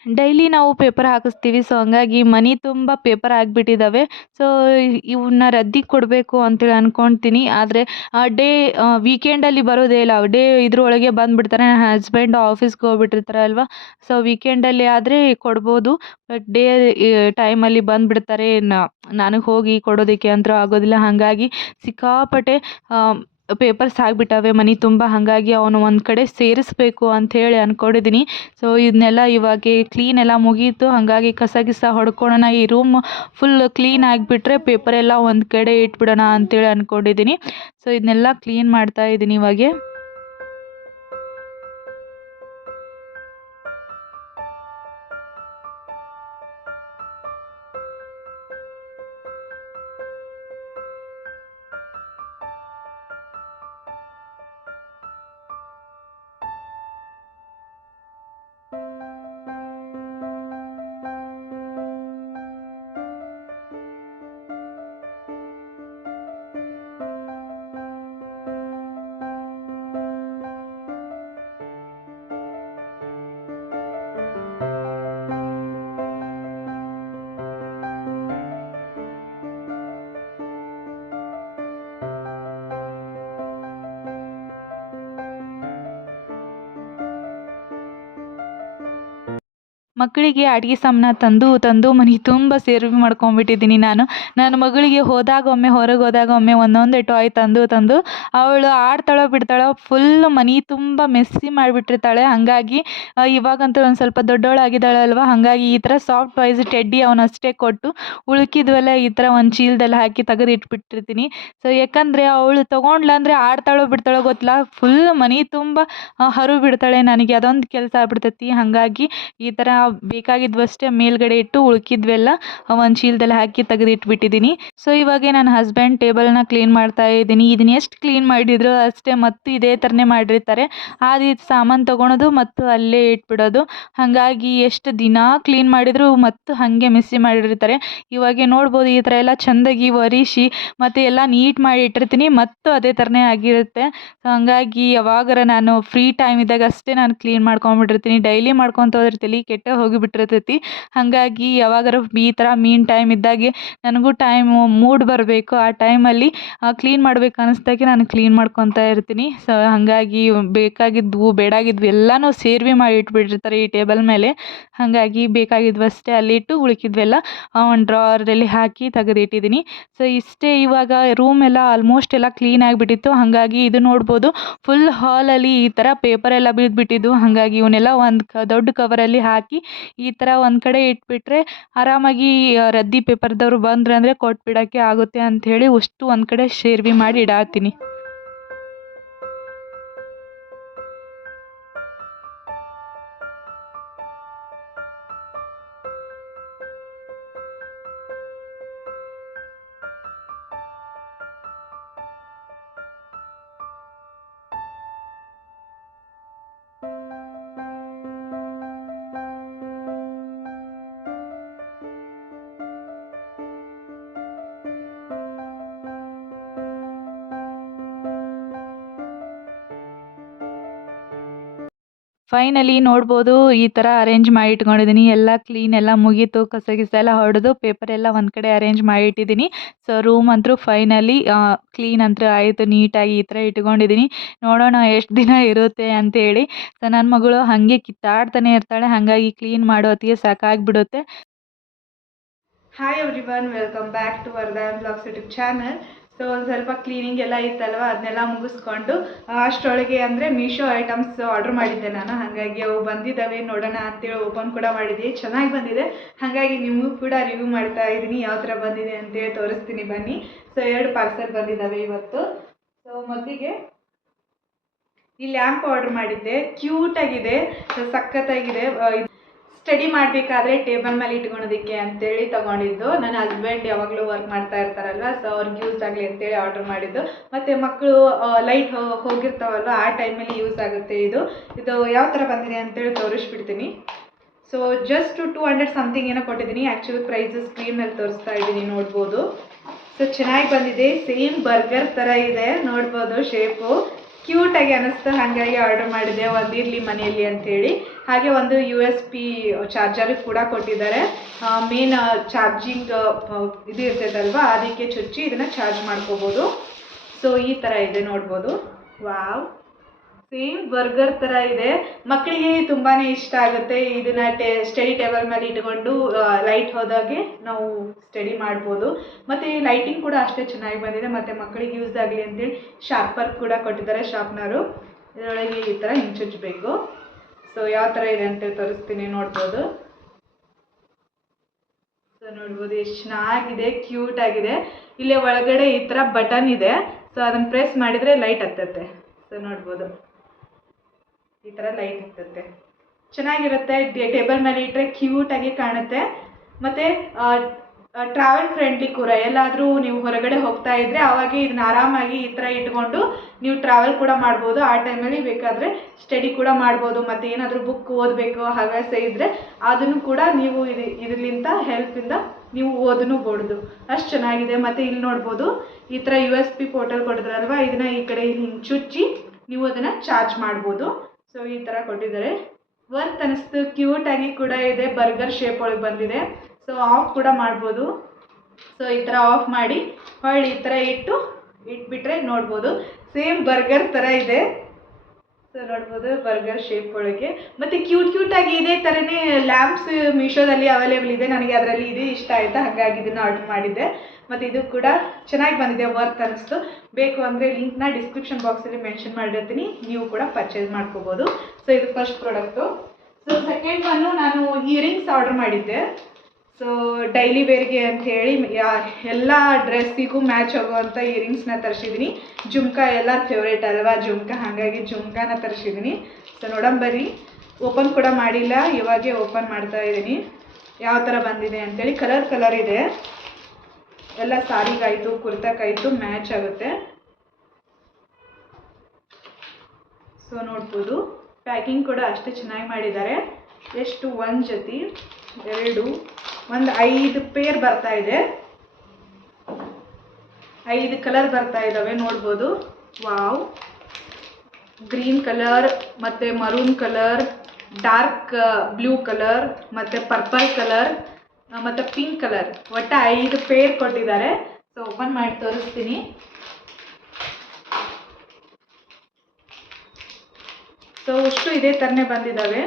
ಡೈಲಿ ನಾವು ಪೇಪರ್ ಹಾಕಿಸ್ತೀವಿ. ಸೊ ಹಂಗಾಗಿ ಮನೆ ತುಂಬ ಪೇಪರ್ ಆಗಿಬಿಟ್ಟಿದ್ದಾವೆ. ಸೊ ಇವನ್ನ ರದ್ದಿಗೆ ಕೊಡಬೇಕು ಅಂತೇಳಿ ಅಂದ್ಕೊಳ್ತೀನಿ. ಆದರೆ ವೀಕೆಂಡಲ್ಲಿ ಬರೋದೇ ಇಲ್ಲ, ಇದ್ರೊಳಗೆ ಬಂದುಬಿಡ್ತಾರೆ. ನನ್ನ ಹಸ್ಬೆಂಡ್ ಆಫೀಸ್ಗೆ ಹೋಗ್ಬಿಟ್ಟಿರ್ತಾರೆ ಅಲ್ವಾ. ಸೊ ವೀಕೆಂಡಲ್ಲಿ ಆದರೆ ಕೊಡ್ಬೋದು, ಬಟ್ ಟೈಮಲ್ಲಿ ಬಂದುಬಿಡ್ತಾರೆ. ನನಗೆ ಹೋಗಿ ಕೊಡೋದಕ್ಕೆ ಅಂತೂ ಆಗೋದಿಲ್ಲ. ಹಾಗಾಗಿ ಸಿಕ್ಕಾಪಟ್ಟೆ ಪೇಪರ್ಸ್ ಆಗಿಬಿಟ್ಟವೆ ಮನೆ ತುಂಬ. ಹಾಗಾಗಿ ಅವನು ಒಂದು ಕಡೆ ಸೇರಿಸ್ಬೇಕು ಅಂಥೇಳಿ ಅಂದ್ಕೊಂಡಿದ್ದೀನಿ. ಸೊ ಇದನ್ನೆಲ್ಲ ಇವಾಗ ಕ್ಲೀನ್ ಎಲ್ಲ ಮುಗೀತು. ಹಾಗಾಗಿ ಕಸ ಗಿಸ ಹೊಡ್ಕೊಳ್ಳೋಣ, ಈ ರೂಮ್ ಫುಲ್ ಕ್ಲೀನ್ ಆಗಿಬಿಟ್ರೆ ಪೇಪರೆಲ್ಲ ಒಂದು ಕಡೆ ಇಟ್ಬಿಡೋಣ ಅಂಥೇಳಿ ಅಂದ್ಕೊಂಡಿದ್ದೀನಿ. ಸೊ ಇದನ್ನೆಲ್ಲ ಕ್ಲೀನ್ ಮಾಡ್ತಾ ಇದ್ದೀನಿ ಇವಾಗೆ. ಮಕ್ಕಳಿಗೆ ಅಡುಗೆ ಸಾಮಾನು ತಂದು ಮನೆ ತುಂಬ ಸೇರ್ವಿ ಮಾಡ್ಕೊಂಡ್ಬಿಟ್ಟಿದ್ದೀನಿ ನಾನು. ನನ್ನ ಮಗಳಿಗೆ ಹೋದಾಗೊಮ್ಮೆ ಹೊರಗೆ ಹೋದಾಗೊಮ್ಮೆ ಒಂದೊಂದೇ ಟಾಯ್ ತಂದು ಅವಳು ಆಡ್ತಾಳೋ ಬಿಡ್ತಾಳೋ ಫುಲ್ ಮನೆ ತುಂಬ ಮೆಸ್ಸಿ ಮಾಡಿಬಿಟ್ಟಿರ್ತಾಳೆ. ಹಾಗಾಗಿ ಇವಾಗಂತೂ ಒಂದು ಸ್ವಲ್ಪ ದೊಡ್ಡವಳಾಗಿದ್ದಾಳಲ್ವ, ಹಾಗಾಗಿ ಈ ಥರ ಸಾಫ್ಟ್ ಟಾಯ್ಸ್ ಟೆಡ್ಡಿ ಅವನಷ್ಟೇ ಕೊಟ್ಟು ಉಳ್ಕಿದ್ವೆಲ್ಲ ಈ ಥರ ಒಂದು ಚೀಲದಲ್ಲಿ ಹಾಕಿ ತೆಗೆದು ಇಟ್ಬಿಟ್ಟಿರ್ತೀನಿ. ಸೊ ಯಾಕಂದರೆ ಅವಳು ತೊಗೊಂಡ್ಲ ಅಂದರೆ ಆಡ್ತಾಳೋ ಬಿಡ್ತಾಳೋ ಗೊತ್ತಿಲ್ಲ, ಫುಲ್ ಮನೆ ತುಂಬ ಹರು ಬಿಡ್ತಾಳೆ. ನನಗೆ ಅದೊಂದು ಕೆಲಸ ಆಗ್ಬಿಡ್ತೈತಿ. ಹಾಗಾಗಿ ಈ ಥರ ಬೇಕಾಗಿದ್ವಷ್ಟೇ ಮೇಲ್ಗಡೆ ಇಟ್ಟು ಉಳ್ಕಿದ್ವೆಲ್ಲ ಒಂದು ಚೀಲದಲ್ಲಿ ಹಾಕಿ ತೆಗೆದಿಟ್ಬಿಟ್ಟಿದ್ದೀನಿ. ಸೊ ಇವಾಗ ನನ್ನ ಹಸ್ಬೆಂಡ್ ಟೇಬಲ್ನ ಕ್ಲೀನ್ ಮಾಡ್ತಾ ಇದ್ದೀನಿ. ಇದನ್ನ ಎಷ್ಟು ಕ್ಲೀನ್ ಮಾಡಿದ್ರು ಅಷ್ಟೇ ಮತ್ತು ಇದೇ ಥರನೇ ಮಾಡಿರ್ತಾರೆ. ಆದಿ ಸಾಮಾನು ತೊಗೊಳೋದು ಮತ್ತು ಅಲ್ಲೇ ಇಟ್ಬಿಡೋದು. ಹಾಗಾಗಿ ಎಷ್ಟು ದಿನ ಕ್ಲೀನ್ ಮಾಡಿದರೂ ಮತ್ತು ಹಾಗೆ ಮಿಸ್ಸಿ ಮಾಡಿರ್ತಾರೆ. ಇವಾಗ ನೋಡ್ಬೋದು ಈ ಥರ ಎಲ್ಲ ಚೆಂದಾಗಿ ಒರೆಸಿ ಮತ್ತು ಎಲ್ಲ ನೀಟ್ ಮಾಡಿ ಇಟ್ಟಿರ್ತೀನಿ, ಮತ್ತು ಅದೇ ಥರನೇ ಆಗಿರುತ್ತೆ. ಸೊ ಹಾಗಾಗಿ ಯಾವಾಗಾರ ನಾನು ಫ್ರೀ ಟೈಮ್ ಇದ್ದಾಗ ಅಷ್ಟೇ ನಾನು ಕ್ಲೀನ್ ಮಾಡ್ಕೊಂಬಿಟ್ಟಿರ್ತೀನಿ. ಡೈಲಿ ಮಾಡ್ಕೊತ ಹೋದ್ರೆ ತಲೆ ಕೆಟ್ಟೇ ಹೋಗಿಬಿಟ್ಟಿರ್ತೈತಿ. ಹಾಗಾಗಿ ಯಾವಾಗಾರ ಈ ಥರ ಮೀನ್ ಟೈಮ್ ಇದ್ದಾಗೆ ನನಗೂ ಮೂಡ್ ಬರಬೇಕು. ಆ ಟೈಮಲ್ಲಿ ಕ್ಲೀನ್ ಮಾಡ್ಬೇಕು ಅನ್ನಿಸ್ದಾಗೆ ನಾನು ಕ್ಲೀನ್ ಮಾಡ್ಕೊತಾ ಇರ್ತೀನಿ. ಸೊ ಹಾಗಾಗಿ ಬೇಕಾಗಿದ್ವು ಬೇಡಾಗಿದ್ವು ಎಲ್ಲನೂ ಸೇರ್ವಿ ಮಾಡಿ ಇಟ್ಬಿಟ್ಟಿರ್ತಾರೆ ಈ ಟೇಬಲ್ ಮೇಲೆ. ಹಾಗಾಗಿ ಬೇಕಾಗಿದ್ವು ಅಷ್ಟೇ ಅಲ್ಲಿಟ್ಟು ಉಳ್ಕಿದ್ವೆಲ್ಲ ಒಂದು ಡ್ರಾರಲ್ಲಿ ಹಾಕಿ ತೆಗೆದಿಟ್ಟಿದ್ದೀನಿ. ಸೊ ಇಷ್ಟೇ. ಇವಾಗ ರೂಮ್ ಎಲ್ಲ ಆಲ್ಮೋಸ್ಟ್ ಎಲ್ಲ ಕ್ಲೀನ್ ಆಗಿಬಿಟ್ಟಿತ್ತು. ಹಾಗಾಗಿ ಇದು ನೋಡ್ಬೋದು ಫುಲ್ ಹಾಲಲ್ಲಿ ಈ ಥರ ಪೇಪರ್ ಎಲ್ಲ ಬಿದ್ದುಬಿಟ್ಟಿದ್ದು. ಹಾಗಾಗಿ ಇವನ್ನೆಲ್ಲ ಒಂದು ದೊಡ್ಡ ಕವರಲ್ಲಿ ಹಾಕಿ ಈ ಥರ ಒಂದು ಕಡೆ ಇಟ್ಬಿಟ್ರೆ ಆರಾಮಾಗಿ ರದ್ದಿ ಪೇಪರ್ದವ್ರು ಬಂದ್ರೆ ಅಂದರೆ ಕೊಟ್ಬಿಡೋಕ್ಕೆ ಆಗುತ್ತೆ ಅಂಥೇಳಿ ಅಷ್ಟು ಒಂದು ಕಡೆ ಸೇರ್ವಿ ಮಾಡಿ ಇಡಾತೀನಿ. ಫೈನಲಿ ನೋಡ್ಬೋದು ಈ ಥರ ಅರೇಂಜ್ ಮಾಡಿ ಇಟ್ಕೊಂಡಿದ್ದೀನಿ. ಎಲ್ಲ ಕ್ಲೀನ್ ಎಲ್ಲ ಮುಗೀತು. ಕಸ ಗಿಸ ಎಲ್ಲ ಹೊಡೆದು ಪೇಪರ್ ಎಲ್ಲ ಒಂದು ಕಡೆ ಅರೇಂಜ್ ಮಾಡಿ ಇಟ್ಟಿದ್ದೀನಿ. ಸೊ ರೂಮ್ ಅಂತೂ ಫೈನಲಿ ಕ್ಲೀನ್ ಅಂತೂ ಆಯಿತು. ನೀಟಾಗಿ ಈ ಥರ ಇಟ್ಕೊಂಡಿದ್ದೀನಿ. ನೋಡೋಣ ಎಷ್ಟು ದಿನ ಇರುತ್ತೆ ಅಂತೇಳಿ. ಸೊ ನನ್ನ ಮಗಳು ಹಾಗೆ ಕಿತ್ತಾಡ್ತಾನೆ ಇರ್ತಾಳೆ. ಹಾಗಾಗಿ ಕ್ಲೀನ್ ಮಾಡೋ ಹೊತ್ತಿಗೆ ಸಾಕಾಗಿಬಿಡುತ್ತೆ. Hi everyone, welcome back to Varadayan vlogs YouTube channel. So ಒಂದು ಸ್ವಲ್ಪ ಕ್ಲೀನಿಂಗ್ ಎಲ್ಲ ಇತ್ತಲ್ವ, ಅದನ್ನೆಲ್ಲ ಮುಗಿಸ್ಕೊಂಡು ಅಷ್ಟರೊಳಗೆ ಅಂದರೆ ಮೀಶೋ ಐಟಮ್ಸ್ ಆರ್ಡ್ರ್ ಮಾಡಿದ್ದೆ ನಾನು. ಹಾಗಾಗಿ ಅವು ಬಂದಿದ್ದಾವೆ, ನೋಡೋಣ ಅಂತೇಳಿ ಓಪನ್ ಕೂಡ ಮಾಡಿದ್ದೆ. ಚೆನ್ನಾಗಿ ಬಂದಿದೆ. ಹಾಗಾಗಿ ನಿಮಗೂ ಕೂಡ ರಿವ್ಯೂ ಮಾಡ್ತಾ ಇದ್ದೀನಿ, ಯಾವ ಥರ ಬಂದಿದೆ ಅಂತೇಳಿ ತೋರಿಸ್ತೀನಿ ಬನ್ನಿ. ಸೊ 2 ಪಾರ್ಸಲ್ ಬಂದಿದ್ದಾವೆ ಇವತ್ತು. ಸೊ ಮೊದಲಿಗೆ ಈ ಲ್ಯಾಂಪ್ ಆರ್ಡ್ರ್ ಮಾಡಿದ್ದೆ. ಕ್ಯೂಟಾಗಿದೆ, ಸಖತ್ತಾಗಿದೆ. ಸ್ಟಡಿ ಮಾಡಬೇಕಾದ್ರೆ ಟೇಬಲ್ ಮೇಲೆ ಇಟ್ಕೊಳೋದಕ್ಕೆ ಅಂತೇಳಿ ತೊಗೊಂಡಿದ್ದು. ನನ್ನ ಹಸ್ಬೆಂಡ್ ಯಾವಾಗಲೂ ವರ್ಕ್ ಮಾಡ್ತಾ ಇರ್ತಾರಲ್ವ, ಸೊ ಅವ್ರಿಗೆ ಯೂಸ್ ಆಗಲಿ ಅಂತೇಳಿ ಆರ್ಡ್ರ್ ಮಾಡಿದ್ದು. ಮತ್ತು ಮಕ್ಕಳು ಲೈಟ್ ಹೋಗಿರ್ತಾವಲ್ವ, ಆ ಟೈಮಲ್ಲಿ ಯೂಸ್ ಆಗುತ್ತೆ. ಇದು ಯಾವ ಥರ ಬಂದಿದೆ ಅಂತೇಳಿ ತೋರಿಸ್ಬಿಡ್ತೀನಿ. ಸೊ ಜಸ್ಟ್ 200 ಸಮಥಿಂಗ್ ಏನೋ ಕೊಟ್ಟಿದ್ದೀನಿ. ಆ್ಯಕ್ಚುಲಿ ಪ್ರೈಸ್ ಸ್ಕ್ರೀನ್ ಮೇಲೆ ತೋರಿಸ್ತಾ ಇದ್ದೀನಿ, ನೋಡ್ಬೋದು. ಸೊ ಚೆನ್ನಾಗಿ ಬಂದಿದೆ. ಸೇಮ್ ಬರ್ಗರ್ ಥರ ಇದೆ, ನೋಡ್ಬೋದು ಶೇಪು. ಕ್ಯೂಟಾಗಿ ಅನ್ನಿಸ್ತು, ಹಾಗಾಗಿ ಆರ್ಡರ್ ಮಾಡಿದೆ. ಒಂದಿರಲಿ ಮನೆಯಲ್ಲಿ ಅಂಥೇಳಿ. ಹಾಗೆ ಒಂದು USB ಚಾರ್ಜರು ಕೂಡ ಕೊಟ್ಟಿದ್ದಾರೆ. ಮೇನ್ ಚಾರ್ಜಿಂಗ್ ಇದು ಇರ್ತೈತಲ್ವ, ಅದಕ್ಕೆ ಚುಚ್ಚಿ ಇದನ್ನು ಚಾರ್ಜ್ ಮಾಡ್ಕೋಬೋದು. ಸೊ ಈ ಥರ ಇದೆ, ನೋಡ್ಬೋದು. ವಾವ್, ಸೇಮ್ ಬರ್ಗರ್ ಥರ ಇದೆ. ಮಕ್ಕಳಿಗೆ ತುಂಬಾ ಇಷ್ಟ ಆಗುತ್ತೆ. ಇದನ್ನು ಸ್ಟಡಿ ಟೇಬಲ್ ಮೇಲೆ ಇಟ್ಕೊಂಡು ಲೈಟ್ ಹೋದಾಗೆ ನಾವು ಸ್ಟಡಿ ಮಾಡ್ಬೋದು. ಮತ್ತು ಲೈಟಿಂಗ್ ಕೂಡ ಅಷ್ಟೇ ಚೆನ್ನಾಗಿ ಬಂದಿದೆ. ಮತ್ತು ಮಕ್ಕಳಿಗೆ ಯೂಸ್ ಆಗಲಿ ಅಂತೇಳಿ ಶಾರ್ಪರ್ ಕೂಡ ಕೊಟ್ಟಿದ್ದಾರೆ, ಶಾರ್ಪ್ನರು. ಇದರೊಳಗೆ ಈ ಥರ ಹಿಂಚುಚ್ಚಬೇಕು. ಸೊ ಯಾವ ಥರ ಇದೆ ಅಂತೇಳಿ ತೋರಿಸ್ತೀನಿ, ನೋಡ್ಬೋದು. ಸೊ ನೋಡ್ಬೋದು ಎಷ್ಟು ಚೆನ್ನಾಗಿದೆ, ಕ್ಯೂಟ್ ಆಗಿದೆ. ಇಲ್ಲೇ ಒಳಗಡೆ ಈ ಥರ ಬಟನ್ ಇದೆ. ಸೊ ಅದನ್ನು ಪ್ರೆಸ್ ಮಾಡಿದರೆ ಲೈಟ್ ಹತ್ತುತ್ತೆ. ಸೊ ನೋಡ್ಬೋದು ಈ ಥರ ಲೈಟ್ ಹತ್ತುತ್ತೆ, ಚೆನ್ನಾಗಿರುತ್ತೆ. ಟೇಬಲ್ ಮೇಲೆ ಇಟ್ಟರೆ ಕ್ಯೂಟಾಗಿ ಕಾಣುತ್ತೆ. ಮತ್ತು ಟ್ರಾವೆಲ್ ಫ್ರೆಂಡ್ಲಿ ಕೂಡ. ಎಲ್ಲಾದರೂ ನೀವು ಹೊರಗಡೆ ಹೋಗ್ತಾ ಇದ್ದರೆ ಆವಾಗ ಇದನ್ನ ಆರಾಮಾಗಿ ಈ ಥರ ಇಟ್ಕೊಂಡು ನೀವು ಟ್ರಾವೆಲ್ ಕೂಡ ಮಾಡ್ಬೋದು. ಆ ಟೈಮಲ್ಲಿ ಬೇಕಾದರೆ ಸ್ಟಡಿ ಕೂಡ ಮಾಡ್ಬೋದು. ಮತ್ತು ಏನಾದರೂ ಬುಕ್ ಓದಬೇಕು ಹವ್ಯಾಸ ಇದ್ದರೆ ಅದನ್ನು ಕೂಡ ನೀವು ಇದರಿಂದ ಹೆಲ್ಪಿಂದ ನೀವು ಓದಬಹುದು. ಅಷ್ಟು ಚೆನ್ನಾಗಿದೆ. ಮತ್ತು ಇಲ್ಲಿ ನೋಡ್ಬೋದು ಈ ಥರ USB ಪೋರ್ಟಲ್ ಕೊಟ್ಟಿದ್ರಲ್ವ, ಇದನ್ನು ಈ ಕಡೆ ಹಿಂಗೆ ಚುಚ್ಚಿ ನೀವು ಅದನ್ನು ಚಾರ್ಜ್ ಮಾಡ್ಬೋದು. ಸೊ ಈ ಥರ ಕೊಟ್ಟಿದ್ದಾರೆ. ವರ್ತ್ ಅನ್ನಿಸ್ತು, ಕ್ಯೂಟಾಗಿ ಕೂಡ ಇದೆ. ಬರ್ಗರ್ ಶೇಪ್ ಒಳಗೆ ಬಂದಿದೆ. ಸೊ ಆಫ್ ಕೂಡ ಮಾಡ್ಬೋದು. ಸೊ ಈ ಥರ ಆಫ್ ಮಾಡಿ ಹೊಳ್ಳಿ ಈ ಥರ ಇಟ್ಬಿಟ್ರೆ ನೋಡ್ಬೋದು ಸೇಮ್ ಬರ್ಗರ್ ಥರ ಇದೆ. ಸೊ ನೋಡ್ಬೋದು ಬರ್ಗರ್ ಶೇಪ್ ಒಳಗೆ ಮತ್ತು ಕ್ಯೂಟಾಗಿ ಇದೇ ಥರನೇ ಲ್ಯಾಂಪ್ಸ್ ಮೀಶೋದಲ್ಲಿ ಅವೈಲೇಬಲ್ ಇದೆ. ನನಗೆ ಅದರಲ್ಲಿ ಇದು ಇಷ್ಟ ಆಯಿತಾ, ಹಾಗಾಗಿ ಇದನ್ನು ಆರ್ಡರ್ ಮಾಡಿದ್ದೆ. ಮತ್ತು ಇದು ಕೂಡ ಚೆನ್ನಾಗಿ ಬಂದಿದೆ, ವರ್ತ್ ಅನ್ನಿಸ್ತು. ಬೇಕು ಅಂದರೆ ಲಿಂಕ್ನ ಡಿಸ್ಕ್ರಿಪ್ಷನ್ ಬಾಕ್ಸಲ್ಲಿ ಮೆನ್ಷನ್ ಮಾಡಿರ್ತೀನಿ, ನೀವು ಕೂಡ ಪರ್ಚೇಸ್ ಮಾಡ್ಕೋಬೋದು. ಸೊ ಇದು first product. So second one ನಾನು ಇಯರಿಂಗ್ಸ್ ಆರ್ಡರ್ ಮಾಡಿದ್ದೆ. ಸೊ ಡೈಲಿ ವೇರ್ಗೆ ಅಂಥೇಳಿ ಎಲ್ಲ ಡ್ರೆಸ್ಸಿಗೂ ಮ್ಯಾಚ್ ಆಗುವಂಥ ಇಯರಿಂಗ್ಸ್ನ ತರಿಸಿದ್ದೀನಿ. ಜುಮ್ಕಾ ಎಲ್ಲರ ಫೇವ್ರೇಟ್ ಅಲ್ವಾ ಜುಮ್ಕಾ, ಹಾಗಾಗಿ ಜುಮ್ಕಾನ ತರಿಸಿದ್ದೀನಿ. ಸೊ ನೋಡಂಬರ್ರಿ, ಓಪನ್ ಕೂಡ ಮಾಡಿಲ್ಲ, ಇವಾಗೇ ಓಪನ್ ಮಾಡ್ತಾ ಇದ್ದೀನಿ ಯಾವ ಥರ ಬಂದಿದೆ ಅಂಥೇಳಿ. ಕಲರ್ ಇದೆ, ಎಲ್ಲ ಸಾರಿಗಾಯಿತು ಕುರ್ತಾಕಾಯಿತು ಮ್ಯಾಚ್ ಆಗುತ್ತೆ. ಸೊ ನೋಡ್ಬೋದು, ಪ್ಯಾಕಿಂಗ್ ಕೂಡ ಅಷ್ಟೇ ಚೆನ್ನಾಗಿ ಮಾಡಿದ್ದಾರೆ. ಎಷ್ಟು ಒಂದು ಜೊತೆ 2 ಒಂದು 5 ಪೇರ್ ಬರ್ತಾ ಇದೆ, 5 ಕಲರ್ ಬರ್ತಾ ಇದ್ದಾವೆ ನೋಡ್ಬೋದು. ವಾವ್, ಗ್ರೀನ್ ಕಲರ್ ಮತ್ತು maroon colour, dark blue colour ಮತ್ತು ಪರ್ಪಲ್ ಕಲರ್ ಮತ್ತು ಪಿಂಕ್ ಕಲರ್, ಒಟ್ಟು 5 ಪೇರ್ ಕೊಟ್ಟಿದ್ದಾರೆ. ಸೊ ಓಪನ್ ಮಾಡಿ ತೋರಿಸ್ತೀನಿ. ಸೊ ಅಷ್ಟು ಇದೇ ಥರನೇ ಬಂದಿದ್ದಾವೆ.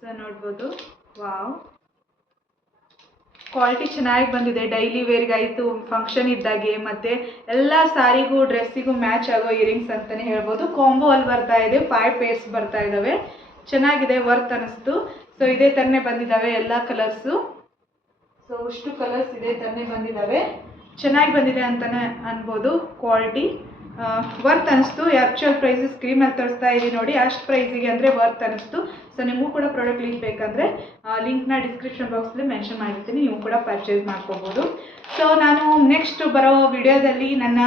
ಸೊ ನೋಡ್ಬೋದು, ವಾವ್, ಕ್ವಾಲಿಟಿ ಚೆನ್ನಾಗಿ ಬಂದಿದೆ. ಡೈಲಿ ವೇರ್ಗಾಯಿತು, ಫಂಕ್ಷನ್ ಇದ್ದಾಗೆ ಮತ್ತು ಎಲ್ಲ ಸಾರಿಗೂ ಡ್ರೆಸ್ಸಿಗೂ ಮ್ಯಾಚ್ ಆಗೋ ಇಯರಿಂಗ್ಸ್ ಅಂತಲೇ ಹೇಳ್ಬೋದು. ಕಾಂಬೋ ಅಲ್ಲಿ ಬರ್ತಾ ಇದೆ, 5 ಪೇರ್ಸ್ ಬರ್ತಾ ಇದ್ದಾವೆ. ಚೆನ್ನಾಗಿದೆ, ವರ್ತ್ ಅನ್ನಿಸ್ತು. ಸೊ ಇದೇ ಥರನೇ ಬಂದಿದ್ದಾವೆ ಎಲ್ಲ ಕಲರ್ಸು. ಸೊ ಅಷ್ಟು ಕಲರ್ಸ್ ಇದೇ ಥರನೇ ಬಂದಿದ್ದಾವೆ, ಚೆನ್ನಾಗಿ ಬಂದಿದೆ ಅಂತಲೇ ಅನ್ಬೋದು. ಕ್ವಾಲಿಟಿ ವರ್ತ್ ಅನ್ನಿಸ್ತು. ಆ್ಯಕ್ಚುಯಲ್ ಪ್ರೈಸಸ್ ಸ್ಕ್ರೀನಲ್ಲಿ ತೋರಿಸ್ತಾ ಇದ್ದೀನಿ ನೋಡಿ, ಅಷ್ಟು ಪ್ರೈಸಿಗೆ ಅಂದರೆ ವರ್ತ್ ಅನ್ನಿಸ್ತು. ಸೊ ನಿಮಗೂ ಕೂಡ ಪ್ರಾಡಕ್ಟ್ ಲಿಂಕ್ ಬೇಕಂದರೆ ಲಿಂಕ್ನ ಡಿಸ್ಕ್ರಿಪ್ಷನ್ ಬಾಕ್ಸಲ್ಲಿ ಮೆನ್ಷನ್ ಮಾಡಿರ್ತೀನಿ, ನೀವು ಕೂಡ ಪರ್ಚೇಸ್ ಮಾಡ್ಕೋಬೋದು. ಸೊ ನಾನು ನೆಕ್ಸ್ಟ್ ಬರೋ ವಿಡಿಯೋದಲ್ಲಿ ನನ್ನ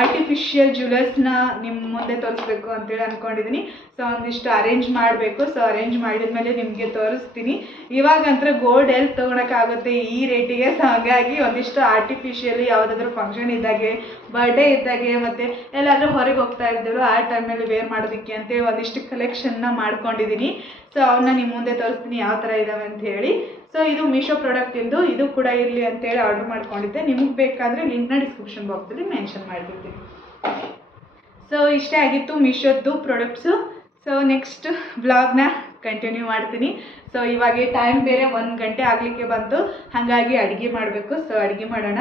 ಆರ್ಟಿಫಿಷಿಯಲ್ ಜ್ಯುವೆಲರ್ಸ್ನ ನಿಮ್ಮ ಮುಂದೆ ತೋರಿಸ್ಬೇಕು ಅಂತೇಳಿ ಅಂದ್ಕೊಂಡಿದ್ದೀನಿ. ಸೊ ಒಂದಿಷ್ಟು ಅರೇಂಜ್ ಮಾಡಬೇಕು. ಸೊ ಅರೇಂಜ್ ಮಾಡಿದ ಮೇಲೆ ನಿಮಗೆ ತೋರಿಸ್ತೀನಿ. ಇವಾಗಂತೂ ಗೋಲ್ಡ್ ಎಲ್ಲಿ ತೊಗೊಳಕ್ಕಾಗುತ್ತೆ ಈ ರೇಟಿಗೆ. ಸೊ ಹಾಗಾಗಿ ಒಂದಿಷ್ಟು ಆರ್ಟಿಫಿಷಿಯಲಿ ಯಾವುದಾದ್ರೂ ಫಂಕ್ಷನ್ ಇದ್ದಾಗೆ, ಬರ್ಡೇ ಇದ್ದಾಗೆ, ಮತ್ತು ಎಲ್ಲಾದರೂ ಹೊರಗೆ ಹೋಗ್ತಾ ಇದ್ದೀರೋ ಆ ಟೈಮಲ್ಲಿ ವೇರ್ ಮಾಡೋದಕ್ಕೆ ಅಂತೇಳಿ ಒಂದಿಷ್ಟು ಕಲೆಕ್ಷನ್ನ ಮಾಡ್ಕೊಂಡಿದ್ದೀನಿ. ಸೊ ಅವನ್ನ ನಿಮ್ಮ ಮುಂದೆ ತೋರಿಸ್ತೀನಿ ಯಾವ ಥರ ಇದ್ದಾವೆ ಅಂತ ಹೇಳಿ. ಸೊ ಇದು ಮೀಶೋ ಪ್ರಾಡಕ್ಟ್ ಇಂದು, ಇದು ಕೂಡ ಇರಲಿ ಅಂತೇಳಿ ಆರ್ಡರ್ ಮಾಡ್ಕೊಂಡಿದ್ದೆ. ನಿಮಗೆ ಬೇಕಾದರೆ ಲಿಂಕ್ನ ಡಿಸ್ಕ್ರಿಪ್ಷನ್ ಬಾಕ್ಸಲ್ಲಿ ಮೆನ್ಷನ್ ಮಾಡಿರ್ತೀನಿ. ಸೊ ಇಷ್ಟೇ ಆಗಿತ್ತು ಮೀಶೋದ್ದು ಪ್ರಾಡಕ್ಟ್ಸು. ಸೊ ನೆಕ್ಸ್ಟ್ ವ್ಲಾಗ್ನ ಕಂಟಿನ್ಯೂ ಮಾಡ್ತೀನಿ. ಸೊ ಇವಾಗ ಟೈಮ್ ಬೇರೆ 1 ಗಂಟೆ ಆಗಲಿಕ್ಕೆ ಬಂತು, ಹಾಗಾಗಿ ಅಡುಗೆ ಮಾಡಬೇಕು. ಸೊ ಅಡುಗೆ ಮಾಡೋಣ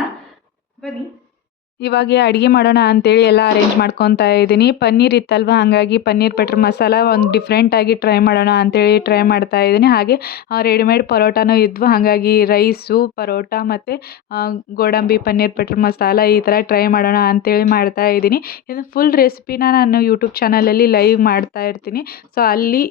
ಬನ್ನಿ. ಇವಾಗ ಅಡುಗೆ ಮಾಡೋಣ ಅಂತೇಳಿ ಎಲ್ಲ ಅರೇಂಜ್ ಮಾಡ್ಕೊತಾ ಇದ್ದೀನಿ. ಪನ್ನೀರ್ ಇತ್ತಲ್ವ, ಹಾಗಾಗಿ ಪನ್ನೀರ್ ಬಟರ್ ಮಸಾಲ ಒಂದು ಡಿಫ್ರೆಂಟಾಗಿ ಟ್ರೈ ಮಾಡೋಣ ಅಂತೇಳಿ ಟ್ರೈ ಮಾಡ್ತಾ ಇದ್ದೀನಿ. ಹಾಗೆ ರೆಡಿಮೇಡ್ ಪರೋಟಾನೂ ಇದ್ವು, ಹಾಗಾಗಿ ರೈಸು, ಪರೋಟ ಮತ್ತು ಗೋಡಂಬಿ ಪನ್ನೀರ್ ಬಟರ್ ಮಸಾಲ ಈ ಥರ ಟ್ರೈ ಮಾಡೋಣ ಅಂತೇಳಿ ಮಾಡ್ತಾ ಇದ್ದೀನಿ. ಇದು ಫುಲ್ ರೆಸಿಪಿನ ನಾನು ಯೂಟ್ಯೂಬ್ ಚಾನಲಲ್ಲಿ ಲೈವ್ ಮಾಡ್ತಾ ಇರ್ತೀನಿ. ಸೊ ಅಲ್ಲಿ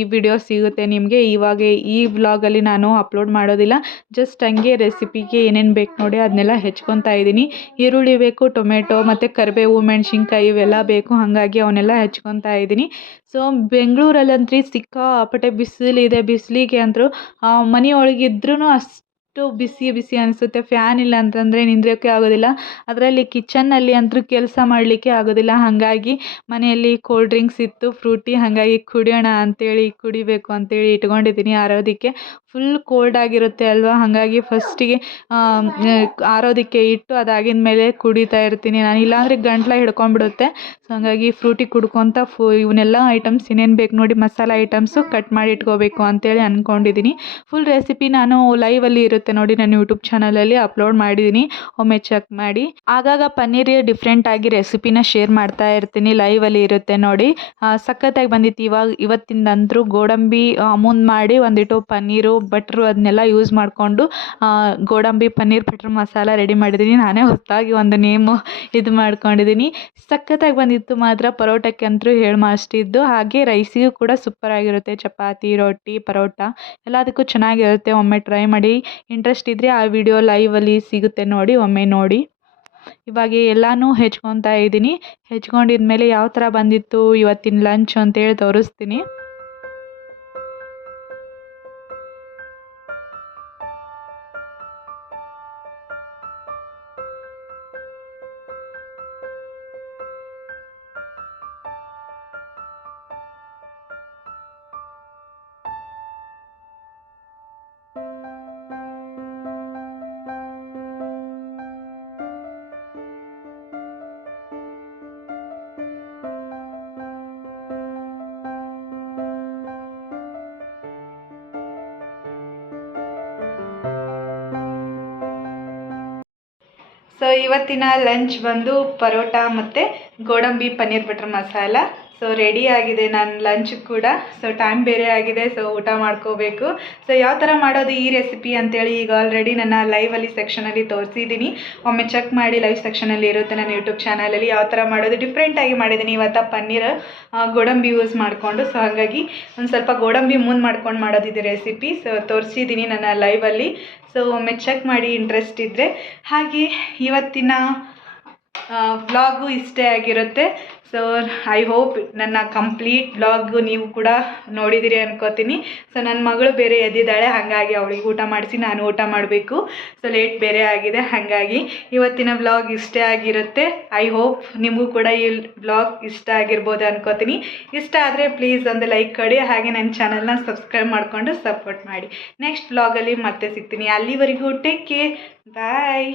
ಈ ವಿಡಿಯೋ ಸಿಗುತ್ತೆ ನಿಮಗೆ. ಇವಾಗ ಈ ವ್ಲಾಗಲ್ಲಿ ನಾನು ಅಪ್ಲೋಡ್ ಮಾಡೋದಿಲ್ಲ, ಜಸ್ಟ್ ಹಂಗೆ ರೆಸಿಪಿಗೆ ಏನೇನು ಬೇಕು ನೋಡಿ ಅದನ್ನೆಲ್ಲ ಹೆಚ್ಕೊತಾ ಇದ್ದೀನಿ. ಈರುಳ್ಳಿ ಬೇಕು, ಟೊಮೆಟೊ ಮತ್ತು ಕರಿಬೇವು, ಮೆಣಸಿನ್ಕಾಯಿ ಇವೆಲ್ಲ ಬೇಕು, ಹಾಗಾಗಿ ಅವನ್ನೆಲ್ಲ ಹೆಚ್ಕೊತಾ ಇದ್ದೀನಿ. ಸೊ ಬೆಂಗಳೂರಲ್ಲಂತೂ ಸಿಕ್ಕಾಪಟ್ಟೆ ಬಿಸಿಲಿದೆ. ಬಿಸಿಲಿಗೆ ಅಂತೂ ಮನೆಯೊಳಗಿದ್ರೂ ಅಷ್ಟು ಬಿಸಿ ಬಿಸಿ ಅನಿಸುತ್ತೆ. ಫ್ಯಾನ್ ಇಲ್ಲ ಅಂತಂದರೆ ನಿಂದ್ರೋಕ್ಕೆ ಆಗೋದಿಲ್ಲ. ಅದರಲ್ಲಿ ಕಿಚನ್ನಲ್ಲಿ ಅಂತೂ ಕೆಲಸ ಮಾಡಲಿಕ್ಕೆ ಆಗೋದಿಲ್ಲ. ಹಾಗಾಗಿ ಮನೆಯಲ್ಲಿ ಕೋಲ್ಡ್ ಡ್ರಿಂಕ್ಸ್ ಇತ್ತು, ಫ್ರೂಟಿ, ಹಾಗಾಗಿ ಕುಡಿಯೋಣ ಅಂತೇಳಿ ಕುಡಿಬೇಕು ಅಂತೇಳಿ ಇಟ್ಕೊಂಡಿದ್ದೀನಿ ಆರೋದಕ್ಕೆ. ಫುಲ್ ಕೋಲ್ಡ್ ಆಗಿರುತ್ತೆ ಅಲ್ವಾ, ಹಾಗಾಗಿ ಫಸ್ಟಿಗೆ ಆರೋದಕ್ಕೆ ಇಟ್ಟು ಅದಾಗಿದ ಮೇಲೆ ಕುಡಿತಾ ಇರ್ತೀನಿ ನಾನು, ಇಲ್ಲಾಂದರೆ ಗಂಟ್ಲು ಹಿಡ್ಕೊಂಡ್ಬಿಡುತ್ತೆ. ಸೊ ಹಾಗಾಗಿ ಫ್ರೂಟಿ ಕುಡ್ಕೊತ ಇವನ್ನೆಲ್ಲ ಐಟಮ್ಸ್ ಏನೇನು ಬೇಕು ನೋಡಿ, ಮಸಾಲ ಐಟಮ್ಸು ಕಟ್ ಮಾಡಿ ಇಟ್ಕೋಬೇಕು ಅಂತೇಳಿ ಅಂದ್ಕೊಂಡಿದ್ದೀನಿ. ಫುಲ್ ರೆಸಿಪಿ ನಾನು ಲೈವಲ್ಲಿ ಇರುತ್ತೆ ನೋಡಿ, ನಾನು ಯೂಟ್ಯೂಬ್ ಚಾನಲಲ್ಲಿ ಅಪ್ಲೋಡ್ ಮಾಡಿದ್ದೀನಿ, ಒಮ್ಮೆ ಚೆಕ್ ಮಾಡಿ. ಆಗಾಗ ಪನ್ನೀರ್ ಡಿಫ್ರೆಂಟಾಗಿ ರೆಸಿಪಿನ ಶೇರ್ ಮಾಡ್ತಾ ಇರ್ತೀನಿ, ಲೈವಲ್ಲಿ ಇರುತ್ತೆ ನೋಡಿ. ಸಖತ್ತಾಗಿ ಬಂದಿತ್ತು. ಇವತ್ತಿಂದಂತರೂ ಗೋಡಂಬಿ ಅಮೂನ್ ಮಾಡಿ ಒಂದಿಟ್ಟು ಪನ್ನೀರು ಬಟ್ರು ಅದನ್ನೆಲ್ಲ ಯೂಸ್ ಮಾಡಿಕೊಂಡು ಗೋಡಂಬಿ ಪನ್ನೀರ್ ಬಟ್ರ್ ಮಸಾಲ ರೆಡಿ ಮಾಡಿದ್ದೀನಿ. ನಾನೇ ಹೊಸದಾಗಿ ಒಂದು ನೇಮು ಇದು ಮಾಡ್ಕೊಂಡಿದ್ದೀನಿ. ಸಖತ್ತಾಗಿ ಬಂದಿತ್ತು ಮಾತ್ರ. ಪರೋಟಕ್ಕೆ ಅಂತೂ ಅಷ್ಟಿದ್ದು. ಹಾಗೆ ರೈಸಿಗೂ ಕೂಡ ಸೂಪರಾಗಿರುತ್ತೆ. ಚಪಾತಿ, ರೊಟ್ಟಿ, ಪರೋಟ ಎಲ್ಲದಕ್ಕೂ ಚೆನ್ನಾಗಿರುತ್ತೆ. ಒಮ್ಮೆ ಟ್ರೈ ಮಾಡಿ. ಇಂಟ್ರೆಸ್ಟ್ ಇದ್ದರೆ ಆ ವಿಡಿಯೋ ಲೈವಲ್ಲಿ ಸಿಗುತ್ತೆ ನೋಡಿ, ಒಮ್ಮೆ ನೋಡಿ. ಇವಾಗ ಎಲ್ಲನೂ ಹೆಚ್ಕೊತಾ ಇದ್ದೀನಿ. ಹೆಚ್ಕೊಂಡಿದ್ಮೇಲೆ ಯಾವ ಥರ ಬಂದಿತ್ತು ಇವತ್ತಿನ ಲಂಚ್ ಅಂತೇಳಿ ತೋರಿಸ್ತೀನಿ. ಇವತ್ತಿನ ಲಂಚ್ ಬಂದು ಪರೋಟ ಮತ್ತು ಗೋಡಂಬಿ paneer butter masala. So ready ಆಗಿದೆ ನನ್ನ ಲಂಚ್ ಕೂಡ. ಸೊ ಟೈಮ್ ಬೇರೆ ಆಗಿದೆ, ಸೊ ಊಟ ಮಾಡ್ಕೋಬೇಕು. ಸೊ ಯಾವ ಥರ ಮಾಡೋದು ಈ ರೆಸಿಪಿ ಅಂತೇಳಿ ಈಗ ಆಲ್ರೆಡಿ ನನ್ನ ಲೈವಲ್ಲಿ ಸೆಕ್ಷನಲ್ಲಿ ತೋರಿಸಿದ್ದೀನಿ. ಒಮ್ಮೆ ಚೆಕ್ ಮಾಡಿ, ಲೈವ್ ಸೆಕ್ಷನಲ್ಲಿ ಇರುತ್ತೆ ನನ್ನ ಯೂಟ್ಯೂಬ್ ಚಾನಲಲ್ಲಿ. ಯಾವ ಥರ ಮಾಡೋದು ಡಿಫ್ರೆಂಟಾಗಿ ಮಾಡಿದ್ದೀನಿ ಇವತ್ತು. ಪನ್ನೀರ್ ಗೋಡಂಬಿ ಯೂಸ್ ಮಾಡಿಕೊಂಡು, ಸೊ ಹಾಗಾಗಿ ಒಂದು ಸ್ವಲ್ಪ ಗೋಡಂಬಿ ಮುಂದೆ ಮಾಡ್ಕೊಂಡು ಮಾಡೋದಿದೆ ರೆಸಿಪಿ. ಸೊ ತೋರಿಸಿದ್ದೀನಿ ನನ್ನ ಲೈವಲ್ಲಿ. ಸೊ ಒಮ್ಮೆ ಚೆಕ್ ಮಾಡಿ ಇಂಟ್ರೆಸ್ಟ್ ಇದ್ದರೆ. ಹಾಗೆ ಇವತ್ತಿನ ವ್ಲಾಗು ಇಷ್ಟೇ ಆಗಿರುತ್ತೆ. ಸೊ ಐ ಹೋಪ್ ನನ್ನ ಕಂಪ್ಲೀಟ್ ವ್ಲಾಗು ನೀವು ಕೂಡ ನೋಡಿದ್ದೀರಿ ಅನ್ಕೋತೀನಿ. ಸೊ ನನ್ನ ಮಗಳು ಬೇರೆ ಎದ್ದಿದ್ದಾಳೆ, ಹಾಗಾಗಿ ಅವಳಿಗೆ ಊಟ ಮಾಡಿಸಿ ನಾನು ಊಟ ಮಾಡಬೇಕು. ಸೊ ಲೇಟ್ ಬೇರೆ ಆಗಿದೆ, ಹಾಗಾಗಿ ಇವತ್ತಿನ ವ್ಲಾಗ್ ಇಷ್ಟೇ ಆಗಿರುತ್ತೆ. ಐ ಹೋಪ್ ನಿಮಗೂ ಕೂಡ ಈ ವ್ಲಾಗ್ ಇಷ್ಟ ಆಗಿರ್ಬೋದು ಅನ್ಕೋತೀನಿ. ಇಷ್ಟ ಆದರೆ ಪ್ಲೀಸ್ ಒಂದು ಲೈಕ್ ಕೊಡಿ, ಹಾಗೆ ನನ್ನ ಚಾನಲ್ನ ಸಬ್ಸ್ಕ್ರೈಬ್ ಮಾಡಿಕೊಂಡು ಸಪೋರ್ಟ್ ಮಾಡಿ. ನೆಕ್ಸ್ಟ್ ವ್ಲಾಗಲ್ಲಿ ಮತ್ತೆ ಸಿಗ್ತೀನಿ. ಅಲ್ಲಿವರೆಗೂ ಟೇಕ್ ಕೇರ್, ಬಾಯ್.